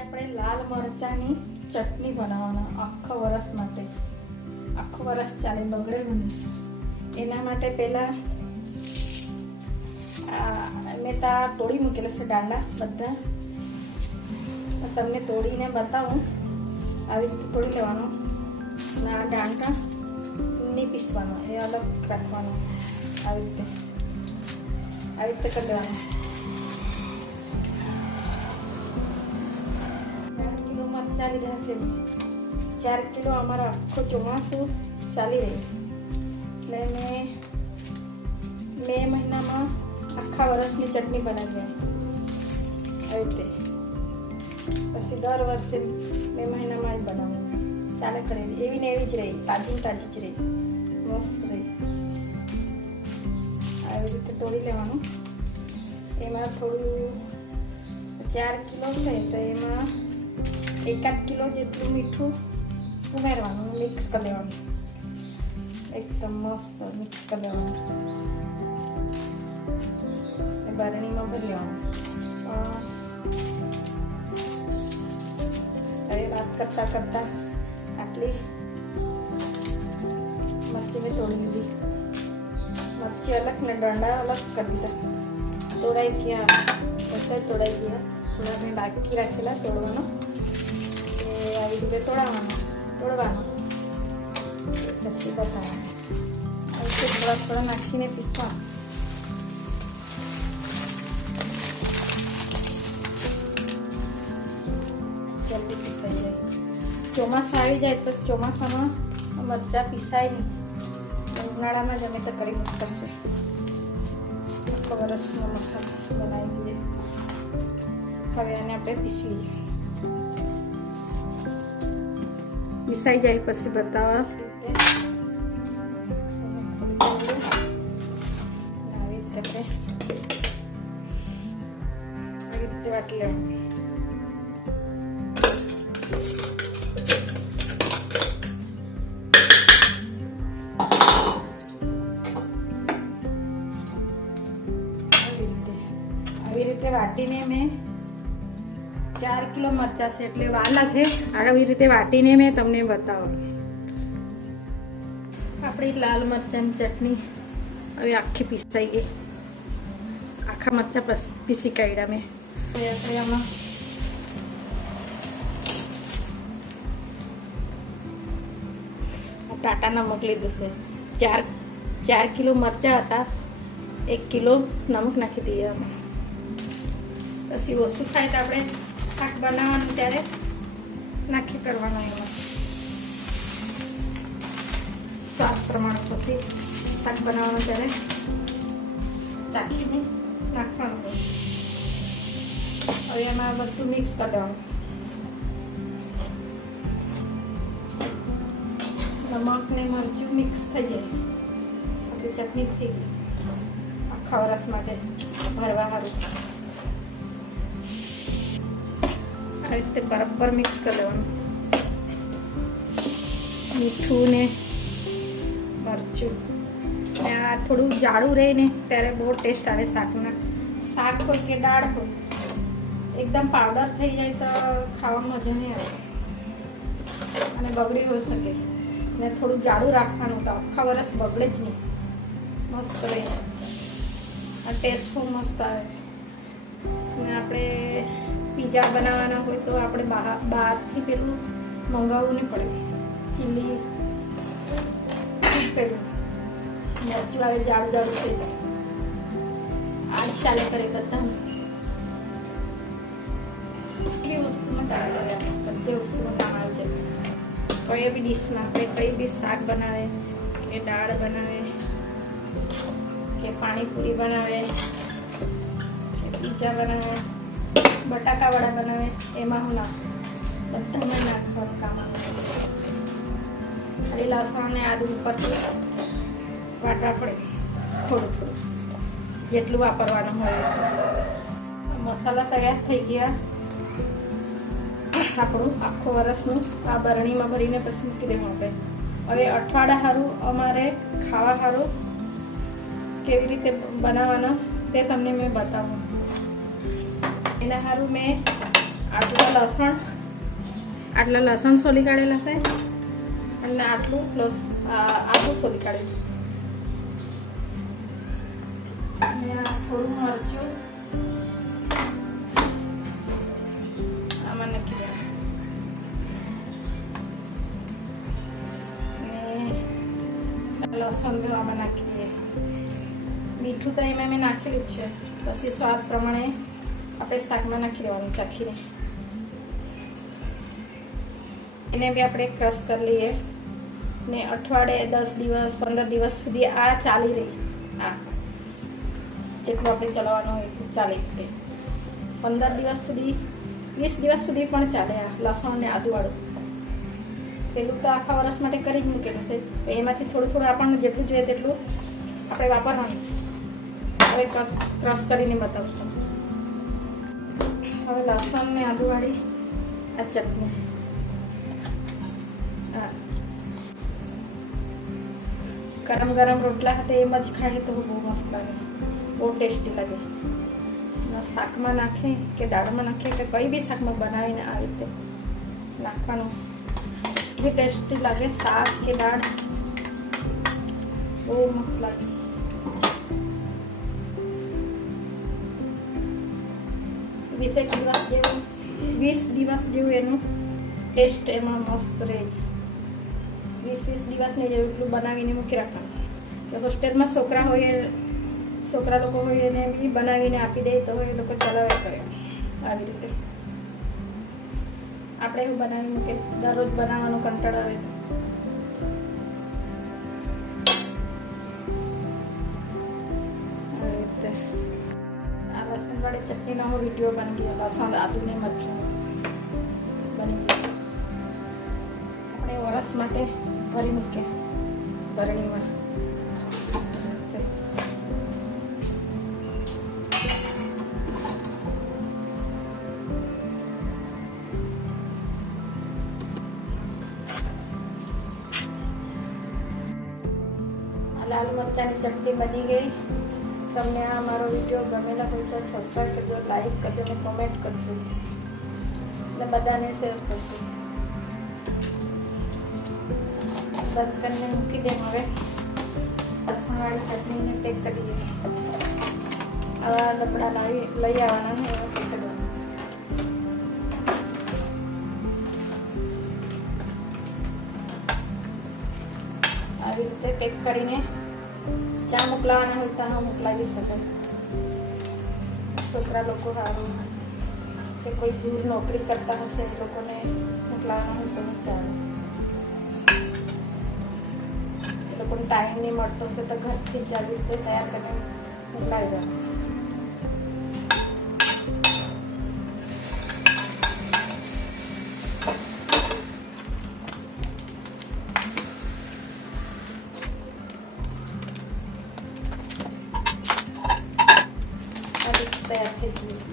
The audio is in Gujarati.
આપણે લાલ મરચાની ચટણી બનાવવાના આખો વરસ માટે, આખો વરસ ચાલે, બગડે નહીં. એના માટે પહેલા મેં ત્યાં તોડી મૂકેલા છે દાંડા બધા. તમને તોડીને બતાવું. આવી રીતે તોડી લેવાનો અને આ દાંડા નહીં પીસવાનો, એ અલગ રાખવાનો. આવી રીતે કરી દેવાનું. 4 કિલો મરચાં લીધા છે. 4 કિલો અમારો આખો ચોમાસું ચાલી રહ્યું, એટલે મેં મે મહિનામાં આખા વર્ષની ચટણી બનાવી આવી રીતે. પછી દર વર્ષે મે મહિનામાં જ બનાવું, ચાલે કરેલી એવી ને એવી જ રહી, તાજી તાજી જ રહી, મસ્ત રહી. આવી રીતે તોડી લેવાનું. એમાં થોડું 4 કિલો છે તો એમાં 1 કિલો જેટલું મીઠું ઉમેરવાનું, મિક્સ કરી લેવાનું. એકદમ મસ્ત મિક્સ કરી લેવાનું. બરણીમાં ભરી લેવાનું. હવે વાત કરતા કરતા આટલી મરચી મેં તોડી લીધી. મરચી અલગ ને દંડા અલગ કરી દીધા. તોડાઈ ગયા, બધા તોડાઈ ગયા. થોડા મેં બાકી રાખેલા તોડવાનો, એ આવી રીતે તોડવાનો પછી બતાવવાનું. આવી રીતે થોડા નાખીને પીસવાનું. જલ્દી પીસાઈ જાય. ચોમાસા આવી જાય તો ચોમાસામાં મરચાં પીસાય નહીં. ઉનાળામાં જ અમે તો કરી પડશે. આખો વરસનો મસાલો બનાવી દઈએ. હવે આને આપણે પીસી લઈએ. પીસાઈ જાય પછી બતાવવા. આવી રીતે વાટી લેવાનું. આવી રીતે વાટીને મેં 4 કિલો મરચાં છે એટલે વાર લાગે. આવી રીતે વાટીને મેં તમને બતાવું. આપણી લાલ મરચાંની ચટણી હવે આખી પીસાઈ ગઈ. આખા મરચાં પીસી કાઢ્યા મેં. આમાં ટાટા નમક લીધું છે. 4 કિલો મરચાં હતા, 1 કિલો નમક નાખી દઈએ. પછી ઓછું થાય તો આપણે શાક બનાવવાનું ત્યારે નાખી કરવાનું. એમાં સ્વાદ પ્રમાણે પછી શાક બનાવવાનું ત્યારે ચાખીને નાખવાનું. હવે એમાં બધું મિક્સ કરી દેવાનું. નમક ને મરચું મિક્સ થઈ જાય, સાથે ચટણી થઈ ગઈ. આખા વરસ માટે ભરવા સારું. આ રીતે બરાબર મિક્સ કરી લેવાનું. મીઠું ને મરચું. આ થોડું જાડું રહે ને ત્યારે બહુ ટેસ્ટ આવે શાકના. શાક હોય કે દાળ હોય, એકદમ પાવડર થઈ જાય તો ખાવામાં મજા નહીં આવે અને બગડી હોઈ શકે. ને થોડું જાડું રાખવાનું તો આખા વરસ બગડે જ નહીં. મસ્ત રહે. આ ટેસ્ટ ખૂબ મસ્ત આવે. અને આપણે પીઝા બનાવવાના હોય તો આપણે બહારથી પેલું મંગાવવું નહીં પડે. ચીલી પેલું મરચું આવે જાડું થઈ જાય. આ જ ચાલે કરે બધા. એ વસ્તુમાં ચાલે કરે. બધી વસ્તુમાં કામ આવી જાય. કોઈ બી ડીશમાં આપણે કઈ બી શાક બનાવે કે દાળ બનાવે કે પાણીપુરી બનાવે કે પીઝા બનાવે, બટાકાવાળા બનાવે, એમાં હું નાખું. બધામાં નાખવાનું કામ આવે. ખાલી લસણ ને આદુ ઉપરથી વાટવા પડે થોડું જેટલું વાપરવાનું હોય. મસાલા તૈયાર થઈ ગયા. આપણું આખો વરસનું આ બરણીમાં ભરીને પછી મૂકી દેવું આપણે. હવે અઠવાડિયા સારું અમારે ખાવા સારું કેવી રીતે બનાવવાના તે તમને મેં બતાવું. એના સારું મેં આટલા લસણ સોલી કાઢેલા છે અને આટલું પ્લસ આટલું સોલી કાઢેલું છે અને આ થોડું મરચું આમાં નાખી દેવાનું અને લસણ બી આમાં નાખી દઈએ. મીઠું તો એમાં મેં નાખેલું જ છે, પછી સ્વાદ પ્રમાણે આપણે શાકમાં નાખી દેવાનું ચાખીને. એને બી આપણે ક્રશ કરી લઈએ ને અઠવાડિયે 10 દિવસ 15 દિવસ સુધી આ ચાલી રહી. આ જેટલું આપણે ચલાવવાનું હોય એટલું ચાલી રહે. 15 દિવસ સુધી 20 દિવસ સુધી પણ ચાલે આ લસણ ને આદુવાળું. પેલું તો આખા વર્ષ માટે કરી જ મૂકેલું છે, એમાંથી થોડું થોડું આપણને જેટલું જોઈએ તેટલું આપણે વાપરવાનું. હવે ક્રશ કરીને બતાવું છું. હવે લસણ ને આદુવાળી આ ચટણી ગરમ ગરમ રોટલા સાથે એમ જ ખાઈએ તો બહુ મસ્ત લાગે, બહુ ટેસ્ટી લાગે. શાકમાં નાખીએ કે દાળમાં નાખીએ કે કંઈ બી શાકમાં બનાવીને આ રીતે નાખવાનું, બી ટેસ્ટી લાગે. શાક કે દાળ બહુ મસ્ત લાગે. 20 દિવસ જેવું એનું ટેસ્ટ એમાં મસ્ત રહે. 20 દિવસ ને જેવું એટલું બનાવીને મૂકી રાખવાનું. તો હોસ્ટેલમાં છોકરા લોકો હોય એને બી બનાવીને આપી દે તો એ લોકો ચલાવ્યા કરે આવી રીતે. આપણે એવું બનાવી મૂકે, દરરોજ બનાવવાનું કંટાળો આવે. આવી રીતે આ લસણવાળી ચટણીનો વિડીયો બની ગયો. લસણ આદુ ને મરચું બની ગયો. આપણે વરસ માટે ભરી મૂકીએ ભરણીમાં. લાલ મરચાંની ચટણી બની ગઈ. તમને આ મારો વિડીયો ગમેલા હોય તો સબસ્ક્રાઈબ કરજો, લાઈક કરજો અને કોમેન્ટ કરજો અને બધાને શેર કરજો. બંધ કરીને મૂકી દે. હવે લસણવાળી ચટણીને પેક કરી દઈએ. આવા લપડા લઈ આવવાના ને એમાં પેક કરવાના. આવી રીતે પેક કરીને જ્યાં મોકલાવાના હોય ત્યાં મોકલાવી શકાય. છોકરા લોકો સારું કે કોઈ દૂર નોકરી કરતા હશે એ લોકોને મોકલાવાના હોય તો ચાલે. એ લોકોને ટાઈમ નહીં મળતો હશે તો ઘરથી જ આવી રીતે તૈયાર કરીને મોકલાવી દેવાનું. તૈયાર થઈ ગયું.